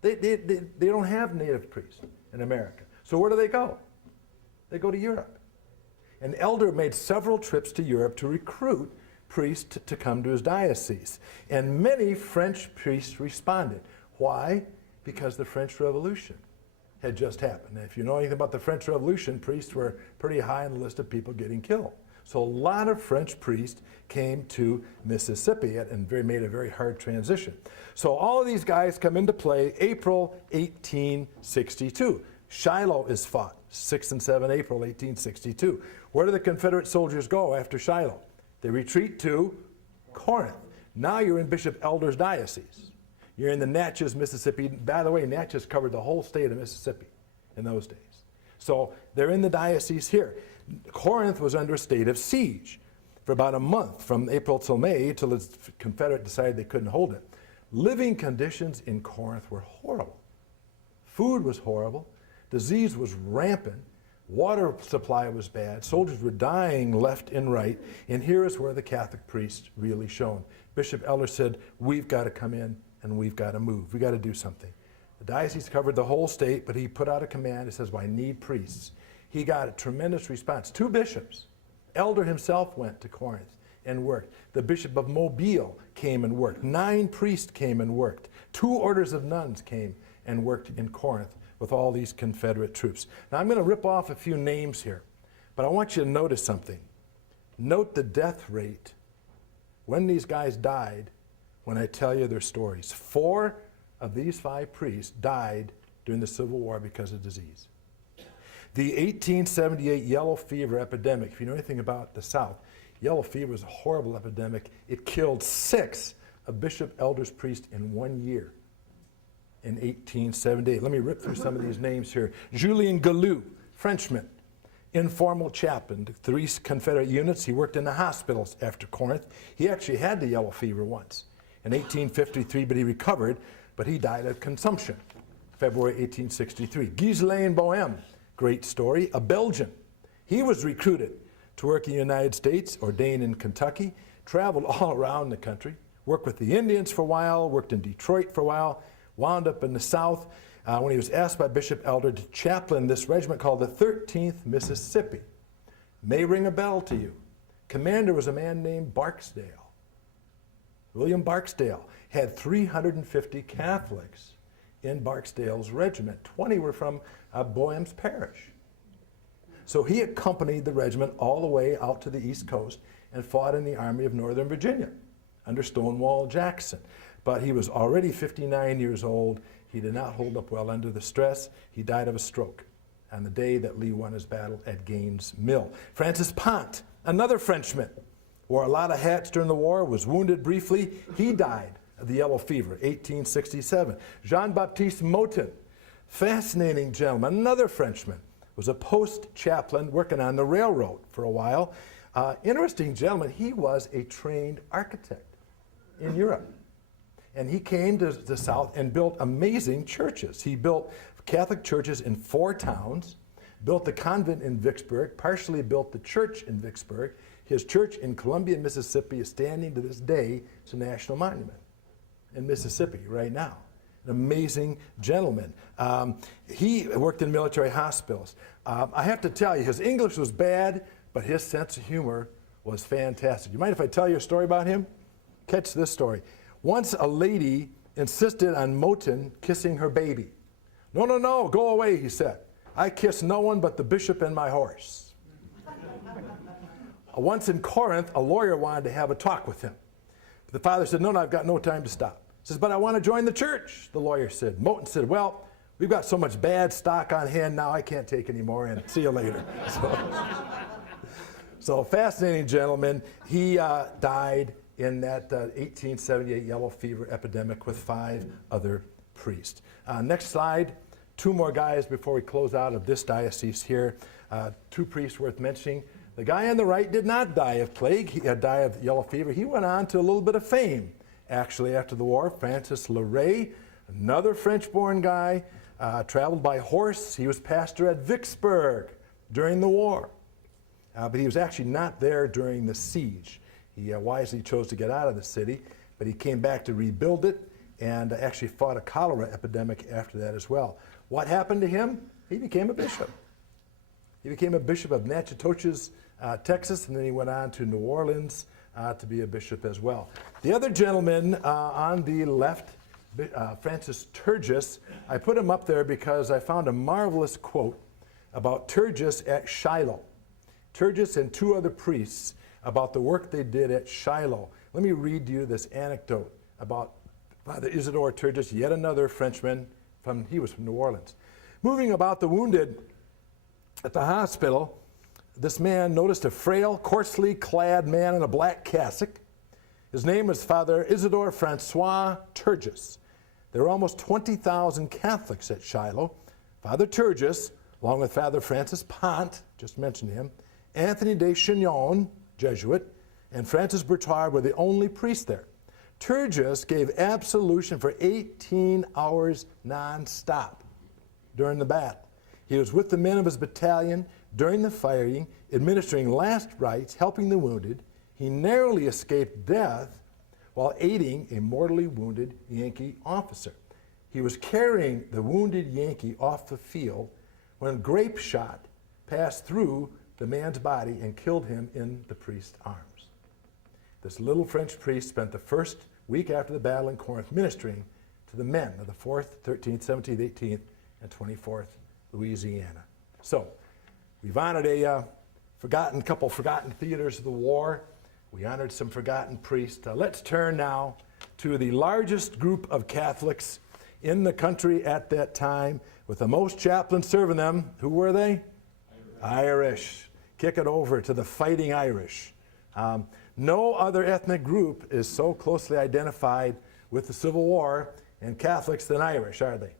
They don't have native priests in America. So where do they go? They go to Europe. And Elder made several trips to Europe to recruit priests to come to his diocese. And many French priests responded. Why? Because the French Revolution had just happened. And if you know anything about the French Revolution, priests were pretty high on the list of people getting killed. So a lot of French priests came to Mississippi and made a very hard transition. So all of these guys come into play April 1862. Shiloh is fought, 6 and 7 April 1862. Where do the Confederate soldiers go after Shiloh? They retreat to Corinth. Now you're in Bishop Elder's diocese. You're in the Natchez, Mississippi. By the way, Natchez covered the whole state of Mississippi in those days. So they're in the diocese here. Corinth was under a state of siege for about a month, from April till May, till the Confederate decided they couldn't hold it. Living conditions in Corinth were horrible. Food was horrible. Disease was rampant. Water supply was bad. Soldiers were dying left and right. And here is where the Catholic priest really shone. Bishop Elder said, we've got to come in and we've got to move. We've got to do something. The diocese covered the whole state, but he put out a command. He says, well, I need priests. He got a tremendous response. 2 bishops. Elder himself went to Corinth and worked. The Bishop of Mobile came and worked. 9 priests came and worked. 2 orders of nuns came and worked in Corinth with all these Confederate troops. Now I'm going to rip off a few names here, but I want you to notice something. Note the death rate when these guys died when I tell you their stories. 4 of these 5 priests died during the Civil War because of disease. The 1878 yellow fever epidemic, if you know anything about the South, yellow fever was a horrible epidemic. It killed 6 of Bishop Elder's priests in 1 year in 1878. Let me rip through some of these names here. Julien Gallou, Frenchman, informal chaplain to 3 Confederate units. He worked in the hospitals after Corinth. He actually had the yellow fever once in 1853, but he recovered, but he died of consumption, February 1863. Ghislain Bohème, great story, a Belgian. He was recruited to work in the United States, ordained in Kentucky, traveled all around the country, worked with the Indians for a while, worked in Detroit for a while, wound up in the South when he was asked by Bishop Elder to chaplain this regiment called the 13th Mississippi. May ring a bell to you. Commander was a man named Barksdale. William Barksdale had 350 Catholics in Barksdale's regiment. 20 were from Boehm's parish. So he accompanied the regiment all the way out to the East Coast and fought in the Army of Northern Virginia under Stonewall Jackson. But he was already 59 years old. He did not hold up well under the stress. He died of a stroke on the day that Lee won his battle at Gaines' Mill. Francis Pont, another Frenchman, wore a lot of hats during the war, was wounded briefly. He died of the yellow fever, 1867. Jean-Baptiste Motin, fascinating gentleman, another Frenchman, was a post chaplain working on the railroad for a while. Interesting gentleman, he was a trained architect in Europe. And he came to the South and built amazing churches. He built Catholic churches in 4 towns, built the convent in Vicksburg, partially built the church in Vicksburg. His church in Columbia, Mississippi is standing to this day. It's a national monument in Mississippi right now. An amazing gentleman. He worked in military hospitals. I have to tell you, his English was bad, but his sense of humor was fantastic. You mind if I tell you a story about him? Catch this story. Once a lady insisted on Motin kissing her baby. No, no, no, go away, he said. I kiss no one but the bishop and my horse. Once in Corinth, a lawyer wanted to have a talk with him. The father said, no, no, I've got no time to stop. He says, but I want to join the church, the lawyer said. Motin said, well, we've got so much bad stock on hand now, I can't take any more, and see you later. So fascinating gentleman. He died in that 1878 yellow fever epidemic with 5 other priests. Next slide. 2 more guys before we close out of this diocese here. 2 priests worth mentioning. The guy on the right did not die of plague. He died of yellow fever. He went on to a little bit of fame, actually, after the war. Francis Leray, another French-born guy, traveled by horse. He was pastor at Vicksburg during the war. But he was actually not there during the siege. He wisely chose to get out of the city, but he came back to rebuild it and actually fought a cholera epidemic after that as well. What happened to him? He became a bishop. He became a bishop of Natchitoches, Texas, and then he went on to New Orleans to be a bishop as well. The other gentleman on the left, Francis Turgis, I put him up there because I found a marvelous quote about Turgis at Shiloh. Turgis and 2 other priests about the work they did at Shiloh. Let me read you this anecdote about Father Isidore Turgis, yet another Frenchman, he was from New Orleans. Moving about the wounded at the hospital, this man noticed a frail, coarsely clad man in a black cassock. His name was Father Isidore Francois Turgis. There were almost 20,000 Catholics at Shiloh. Father Turgis, along with Father Francis Pont, just mentioned him, Anthony de Chignon, Jesuit, and Francis Bertrard were the only priests there. Turgis gave absolution for 18 hours non-stop during the battle. He was with the men of his battalion during the fighting, administering last rites, helping the wounded. He narrowly escaped death while aiding a mortally wounded Yankee officer. He was carrying the wounded Yankee off the field when a grape shot passed through the man's body and killed him in the priest's arms. This little French priest spent the first week after the battle in Corinth ministering to the men of the 4th, 13th, 17th, 18th, and 24th Louisiana. So, we've honored a couple forgotten theaters of the war. We honored some forgotten priests. Let's turn now to the largest group of Catholics in the country at that time, with the most chaplains serving them. Who were they? Irish. Kick it over to the Fighting Irish. No other ethnic group is so closely identified with the Civil War and Catholics than Irish, are they?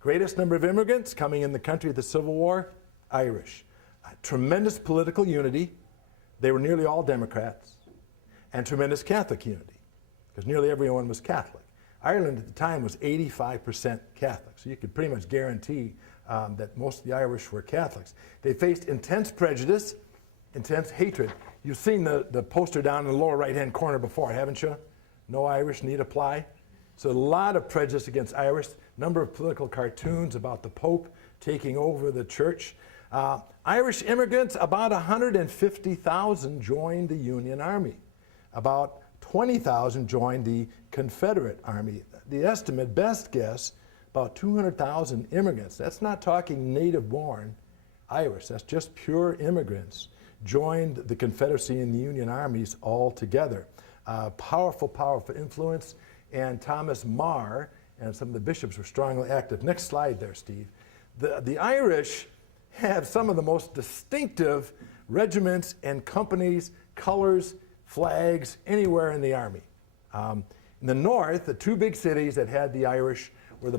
Greatest number of immigrants coming in the country at the Civil War? Irish. Tremendous political unity. They were nearly all Democrats. And tremendous Catholic unity, because nearly everyone was Catholic. Ireland at the time was 85% Catholic, so you could pretty much guarantee that most of the Irish were Catholics. They faced intense prejudice, intense hatred. You've seen the poster down in the lower right-hand corner before, haven't you? No Irish need apply. So a lot of prejudice against Irish, number of political cartoons about the Pope taking over the church. Irish immigrants, about 150,000 joined the Union Army. About 20,000 joined the Confederate Army. The estimate, best guess, about 200,000 immigrants. That's not talking native-born Irish. That's just pure immigrants joined the Confederacy and the Union armies all together. Powerful, powerful influence. And Thomas Marr and some of the bishops were strongly active. Next slide there, Steve. The Irish have some of the most distinctive regiments and companies, colors, flags anywhere in the Army. In the north, the two big cities that had the Irish were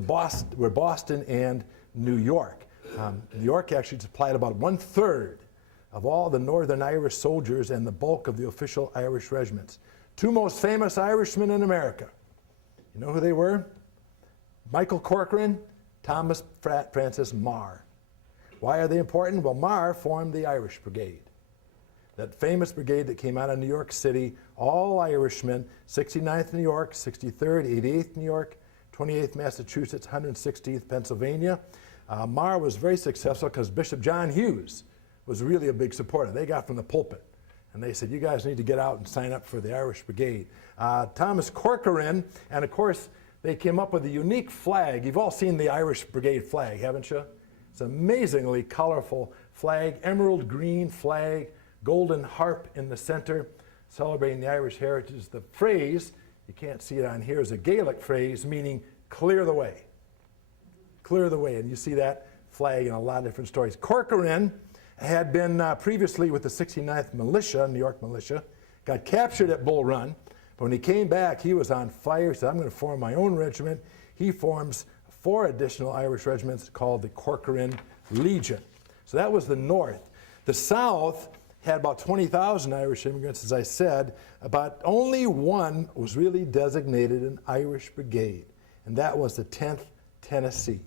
Boston and New York. New York actually supplied about 1/3 of all the Northern Irish soldiers and the bulk of the official Irish regiments. Two most famous Irishmen in America. You know who they were? Michael Corcoran, Thomas Francis Marr. Why are they important? Well, Marr formed the Irish Brigade. That famous brigade that came out of New York City, all Irishmen, 69th New York, 63rd, 88th New York, 28th Massachusetts, 160th Pennsylvania. Marr was very successful because Bishop John Hughes was really a big supporter. They got from the pulpit. And they said, you guys need to get out and sign up for the Irish Brigade. Thomas Corcoran, and of course, they came up with a unique flag. You've all seen the Irish Brigade flag, haven't you? It's an amazingly colorful flag, emerald green flag, golden harp in the center, celebrating the Irish heritage. The phrase, you can't see it on here, is a Gaelic phrase meaning clear the way. Clear the way, and you see that flag in a lot of different stories. Corcoran had been previously with the 69th Militia, New York Militia, got captured at Bull Run, but when he came back, he was on fire. He said, I'm going to form my own regiment. He forms 4 additional Irish regiments called the Corcoran Legion. So that was the north. The south had about 20,000 Irish immigrants, as I said, but only one was really designated an Irish brigade, and that was the 10th Tennessee,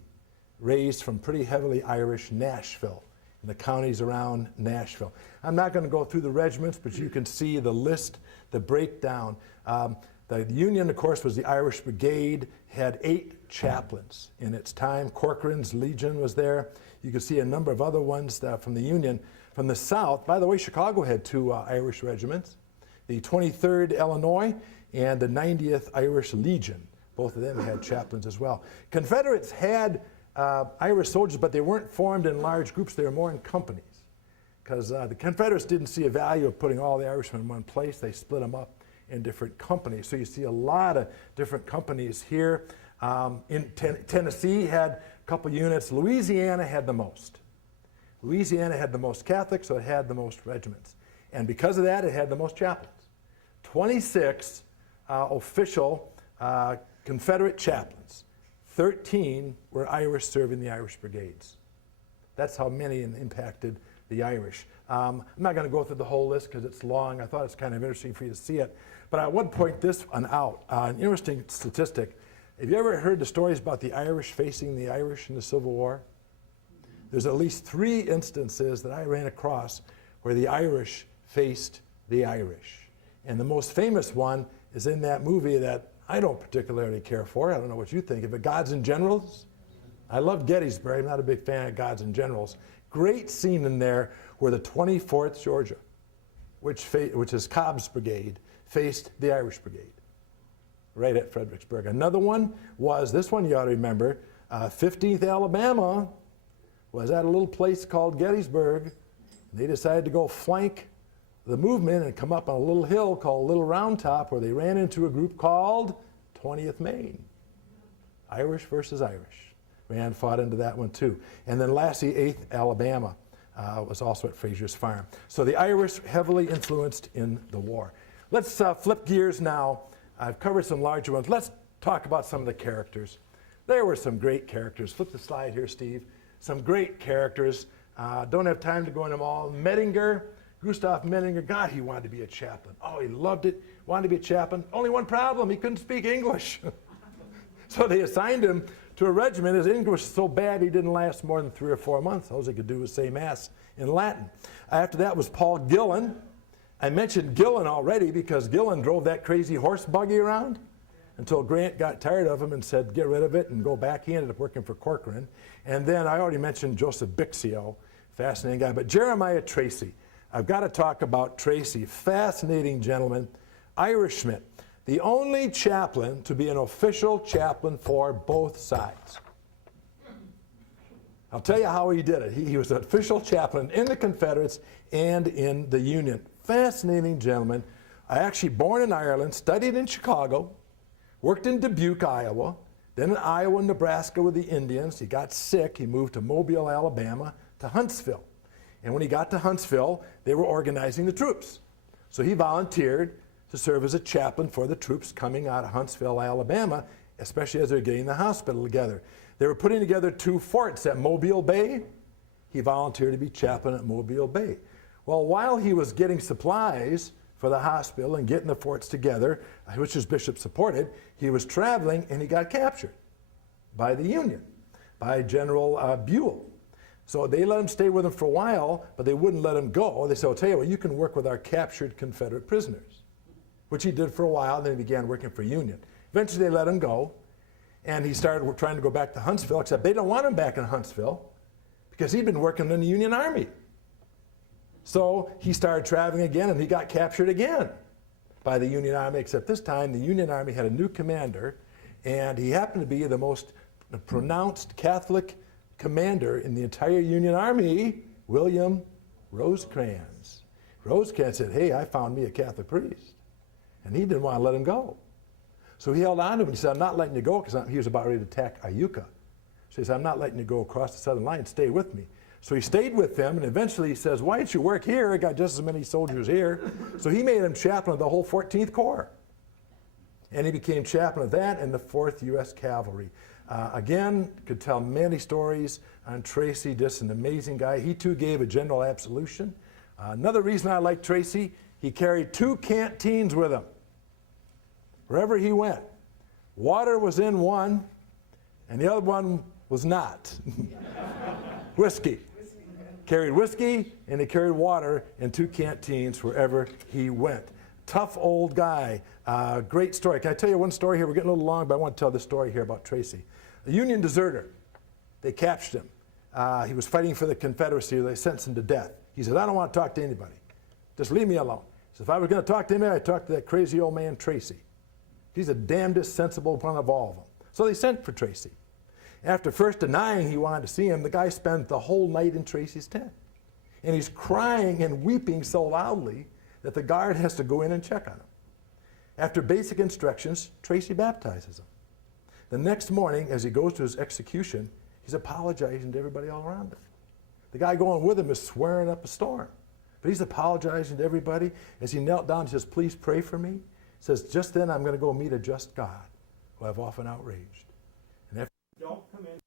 raised from pretty heavily Irish Nashville, in the counties around Nashville. I'm not going to go through the regiments, but you can see the list, the breakdown. The Union, of course, was the Irish Brigade, had 8 chaplains in its time. Corcoran's Legion was there. You can see a number of other ones from the Union. From the South, by the way, Chicago had 2 Irish regiments, the 23rd Illinois and the 90th Irish Legion. Both of them had chaplains as well. Confederates had Irish soldiers, but they weren't formed in large groups. They were more in companies, because the Confederates didn't see a value of putting all the Irishmen in one place. They split them up in different companies. So you see a lot of different companies here. In Tennessee had a couple units. Louisiana had the most. Louisiana had the most Catholics, so it had the most regiments. And because of that, it had the most chaplains. 26 official Confederate chaplains. 13 were Irish serving the Irish brigades. That's how many impacted the Irish. I'm not going to go through the whole list because it's long. I thought it's kind of interesting for you to see it. But I would point this one out. An interesting statistic. Have you ever heard the stories about the Irish facing the Irish in the Civil War? there's at least 3 instances that I ran across where the Irish faced the Irish. And the most famous one is in that movie that I don't particularly care for. I don't know what you think of it, Gods and Generals. I love Gettysburg. I'm not a big fan of Gods and Generals. Great scene in there where the 24th Georgia, which is Cobb's brigade, faced the Irish brigade right at Fredericksburg. Another one was, this one you ought to remember, 15th Alabama was at a little place called Gettysburg. They decided to go flank the movement and come up on a little hill called Little Round Top, where they ran into a group called 20th Maine. Irish versus Irish. Ran, fought into that one too. And then lastly, 8th Alabama was also at Frazier's Farm. So the Irish heavily influenced in the war. Let's flip gears now. I've covered some larger ones. Let's talk about some of the characters. There were some great characters. Flip the slide here, Steve. Some great characters. Don't have time to go into them all. Mettinger, Gustav Mettinger, God, he wanted to be a chaplain. Oh, he loved it, wanted to be a chaplain. Only one problem, he couldn't speak English. So they assigned him to a regiment. His English was so bad he didn't last more than 3 or 4 months. All he could do was say Mass in Latin. After that was Paul Gillen. I mentioned Gillen already because Gillen drove that crazy horse buggy around until Grant got tired of him and said, get rid of it and go back. He ended up working for Corcoran. And then I already mentioned Joseph Bixio, fascinating guy. But Jeremiah Tracy, I've got to talk about Tracy, fascinating gentleman, Irishman, the only chaplain to be an official chaplain for both sides. I'll tell you how he did it. He was an official chaplain in the Confederates and in the Union. Fascinating gentleman. Actually born in Ireland, studied in Chicago, worked in Dubuque, Iowa, then in Iowa and Nebraska with the Indians. He got sick. He moved to Mobile, Alabama, to Huntsville. And when he got to Huntsville, they were organizing the troops. So he volunteered to serve as a chaplain for the troops coming out of Huntsville, Alabama, especially as they were getting the hospital together. They were putting together 2 forts at Mobile Bay. He volunteered to be chaplain at Mobile Bay. Well, while he was getting supplies for the hospital and getting the forts together, which his bishop supported, he was traveling and he got captured by the Union, by General Buell. So they let him stay with them for a while, but they wouldn't let him go. They said, I'll tell you what, you can work with our captured Confederate prisoners, which he did for a while, then he began working for Union. Eventually they let him go, and he started trying to go back to Huntsville, except they don't want him back in Huntsville because he'd been working in the Union Army. So he started traveling again, and he got captured again by the Union Army, except this time the Union Army had a new commander, and he happened to be the most pronounced Catholic commander in the entire Union Army, William Rosecrans. Rosecrans said, hey, I found me a Catholic priest. And he didn't want to let him go. So he held on to him and he said, I'm not letting you go, because he was about ready to attack Iuka. So he said, I'm not letting you go across the southern line, stay with me. So he stayed with them, and eventually he says, why don't you work here? I got just as many soldiers here. So he made him chaplain of the whole 14th Corps. And he became chaplain of that and the 4th U.S. Cavalry. Again, could tell many stories on Tracy, just an amazing guy. He too gave a general absolution. Another reason I like Tracy, he carried 2 canteens with him wherever he went. Water was in one, and the other one was not. Whiskey. Carried whiskey, and he carried water in 2 canteens wherever he went. Tough old guy. Great story. Can I tell you one story here? We're getting a little long, but I want to tell this story here about Tracy. A Union deserter. They captured him. He was fighting for the Confederacy. They sentenced him to death. He said, I don't want to talk to anybody. Just leave me alone. He said, if I was going to talk to anybody, I'd talk to that crazy old man Tracy. He's the damnedest sensible one of all of them. So they sent for Tracy. After first denying he wanted to see him, the guy spent the whole night in Tracy's tent. And he's crying and weeping so loudly that the guard has to go in and check on him. After basic instructions, Tracy baptizes him. The next morning, as he goes to his execution, he's apologizing to everybody all around him. The guy going with him is swearing up a storm. But he's apologizing to everybody. As he knelt down, he says, please pray for me. He says, just then I'm going to go meet a just God who I've often outraged. And after don't come in.